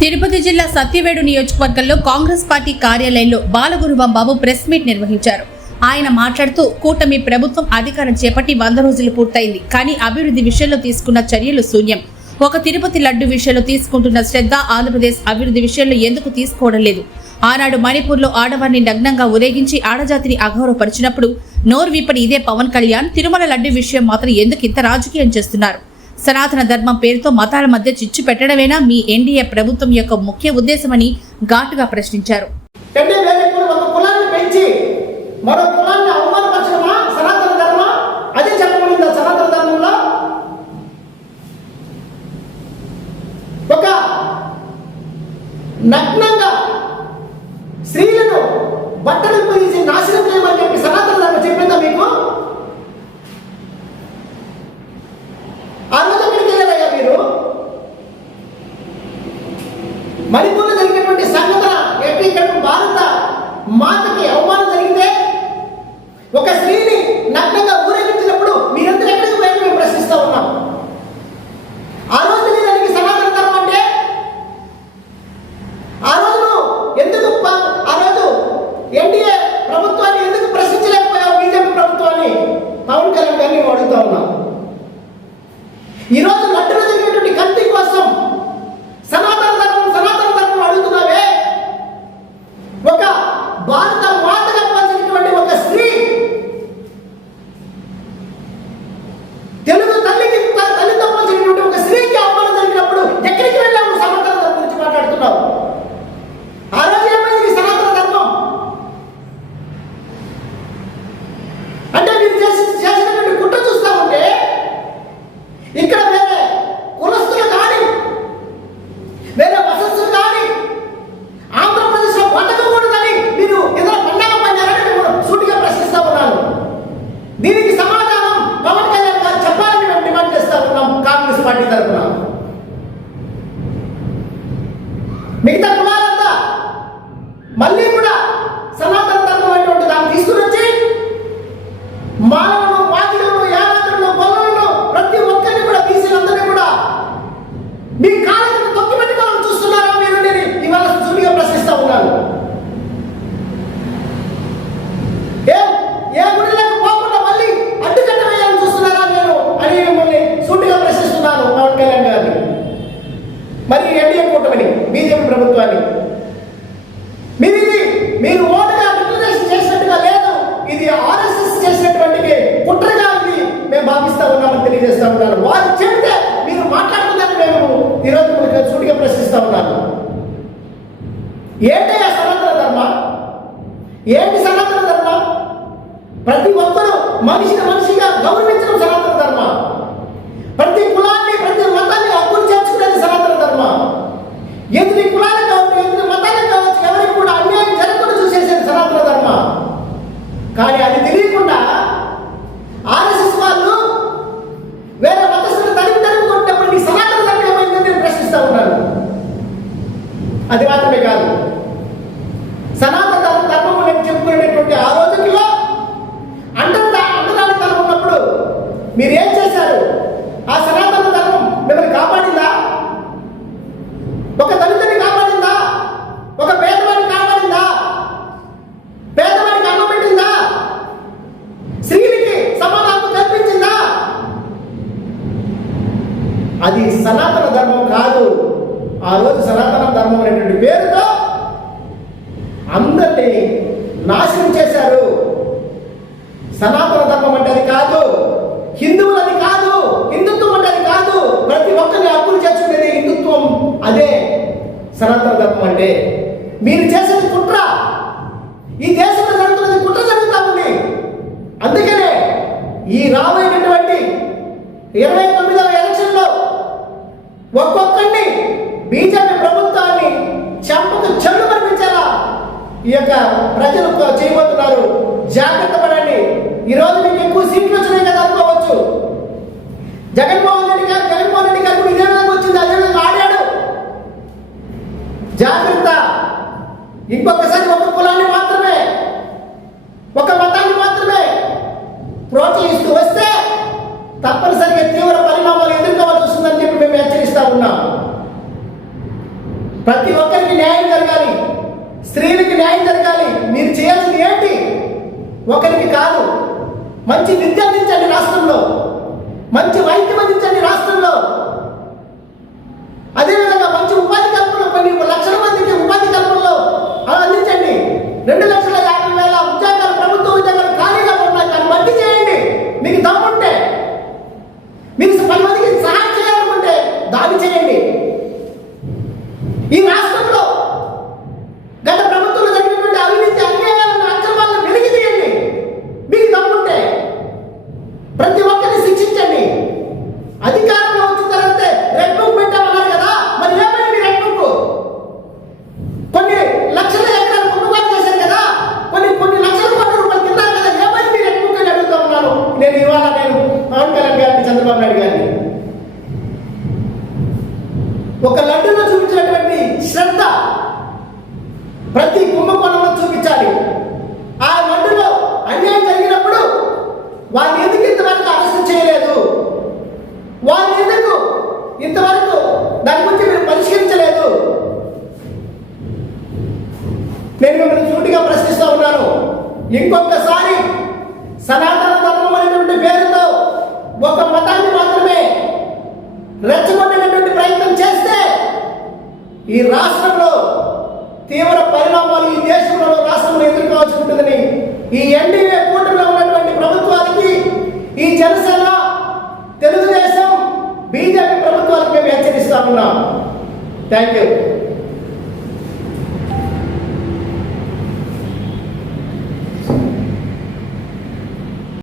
తిరుపతి జిల్లా సత్యవేడు నియోజకవర్గంలో కాంగ్రెస్ పార్టీ కార్యాలయంలో బాలగురువం బాబు ప్రెస్ మీట్ నిర్వహించారు. ఆయన మాట్లాడుతూ కూటమి ప్రభుత్వం అధికారం చేపట్టి వంద రోజులు పూర్తయింది. కానీ అభివృద్ధి విషయంలో తీసుకున్న చర్యలు శూన్యం. ఒక తిరుపతి లడ్డు విషయంలో తీసుకుంటున్న శ్రద్ధ ఆంధ్రప్రదేశ్ అభివృద్ధి విషయంలో ఎందుకు తీసుకోవడం లేదు? ఆనాడు మణిపూర్లో ఆడవారిని నగ్నంగా ఊరేగించి ఆడజాతిని అగౌరవపరిచినప్పుడు నోరు విప్పని ఇదే పవన్ కళ్యాణ్ తిరుమల లడ్డు విషయం మాత్రం ఎందుకు ఇంత రాజకీయం చేస్తున్నారు? సనాతన ధర్మం పేరుతో మతాల మధ్య చిచ్చు పెట్టడమేనా మీ ఎన్డీఏ ప్రభుత్వం యొక్క ముఖ్య ఉద్దేశమని ఘాటుగా ప్రశ్నించారు. ఒక నగ్నంగా స్త్రీలను బట్టలు నాశనం చేయమని చెప్పి సనాతన ధర్మం చెప్పిందా మీకు ఆ రోజు ఎక్కడికి వెళ్ళారయ్యా మీరు మణిపూర్లో జరిగినటువంటి సంఘటన ఎట్టి ఇక్కడ భారత మాతకి అవమానం జరిగితే ఒక స్త్రీని నగ్నంగా ఊరేగించినప్పుడు మీరందరూ ఎక్కడికి పోయి మేము ప్రశ్నిస్తా ఉన్నాం. ఆ రోజు దానికి సనాతన ధర్మం అంటే ఆ రోజు ఎందుకు ఆ రోజు ఎన్డీఏ ప్రభుత్వాన్ని ఎందుకు ప్రశ్నించలేకపోయావు? బీజేపీ ప్రభుత్వాన్ని? పవన్ కళ్యాణ్ గారిని అడుగుతా ఉన్నాం. ఈరోజు తెలుగు కూటమిని బీజేపీ ప్రభుత్వాన్ని? మీరు ఇది మీరు ఓటుగా డిక్లరేషన్ చేసినట్టుగా లేదు. ఇది ఆర్ఎస్ఎస్ చేసినటువంటి కుట్రగా ఇది మేము భావిస్తా ఉన్నామని తెలియజేస్తా ఉన్నాను వారు చెప్తే మీరు మాట్లాడుతుందని మేము ఈరోజు మీకు సూటిగా ప్రశ్నిస్తా ఉన్నాను ఏంటయ్యా సనాతన ధర్మ? ఏంటి సనాతన ధర్మ? ప్రతి ఒక్కరూ మనిషిని మనిషిగా గౌరవించడం సనాతన ధర్మ ప్రతి కులాన్ని ప్రతి మతాన్ని అప్పులు చేర్చుకునేది సనాతన ధర్మ ఎదుటి కులాలకు కావచ్చు ఎదుటి మతాలకు కావచ్చు ఎవరికి కూడా అన్యాయం జరగకుండా చూసేసేది సనాతన ధర్మ కానీ అది తెలియకుండా ఆర్ఎస్ఎస్ వాళ్ళు వేరే మతస్థులు తరిమి తరుముకుంటప్పుడు నీ సనాతన ధర్మం ఏమైందని నేను ప్రశ్నిస్తా ఉన్నాను అది మాత్రమే కాదు సనాతన ధర్మ ధర్మము నేను చెప్పుకునేటువంటి ఆ రోజుల్లో అండర్ అండరానితనం ఉన్నప్పుడు మీరు ఏం చేశారు? ఆ సనాతన ధర్మం మిమ్మల్ని కాపాడిందా? ఒక దళితుని కాపాడిందా? ఒక పేదవాడిని కాపాడిందా? పేదవాడికి అన్నం పెట్టిందా? స్త్రీలకి సమాధానం కల్పించిందా? అది సనాతన ధర్మం కాదు. ఆ రోజు సనాతన ధర్మం అనేటువంటి పేరుతో అందరినీ నాశనం చేశారు. సనాతన ధర్మం అంటే అది కాదు. హిందువులది కాదు హిందుత్వం అంటే అది కాదు. ప్రతి ఒక్కరిని హక్కులు చేర్చుకునేది హిందుత్వం. అదే సనాతన ధర్మం అంటే. మీరు చేసేది కుట్ర. ఈ దేశంలో జరుగుతున్నది కుట్ర జరుగుతా ఉంది. అందుకనే ఈ రాబోయేటటువంటి ఇరవై తొమ్మిదవ ఎలక్షన్లో ఒక్కొక్కరిని బీజేపీ ప్రభుత్వాన్ని చెంపకు చెల్లు పంపించేలా ఈ యొక్క ప్రజలు చేయబోతున్నారు. జాగ్రత్త పడండి. ఈ ఇంకొకసారి ఒక కులాన్ని మాత్రమే ఒక మతాన్ని మాత్రమే ప్రోత్సహిస్తూ వస్తే తప్పనిసరిగా తీవ్ర పరిణామాలు ఎదుర్కోవాల్సి వస్తుందని చెప్పి మేము హెచ్చరిస్తా ఉన్నాం. ప్రతి ఒక్కరికి న్యాయం జరగాలి. స్త్రీలకి న్యాయం జరగాలి. మీరు చేయాల్సింది ఏంటి? ఒకరికి కాదు. మంచి విద్య అందించండి రాష్ట్రంలో. మంచి ప్రతి కుంభకోణంలో చూపించాలి. ఆ మండలో అన్యాయం జరిగినప్పుడు వారిని ఎందుకు ఇంతవరకు అరెస్ట్ చేయలేదు? వారిని ఎందుకు ఇంతవరకు దాని గురించి మీరు పరిష్కరించలేదు? నేను మిమ్మల్ని సూటిగా ప్రశ్నిస్తూ ఉన్నాను. ఇంకొకసారి సనాతన ధర్మం అనేటువంటి పేరుతో ఒక మతాన్ని మాత్రమే రెచ్చగొట్టేటటువంటి ప్రయత్నం చేస్తే ఈ రాష్ట్రంలో తీవ్ర పరిణామాలు ఈ దేశంలో రాష్ట్రంలో ఎదుర్కోవాల్సి ఉంటుందని ఈ ఎన్డీఏ కూటమిలో ఉన్నటువంటి ప్రభుత్వానికి ఈ జనసేన తెలుగుదేశం బీజేపీ ప్రభుత్వానికి మేము హెచ్చరిస్తా ఉన్నాం. Thank you.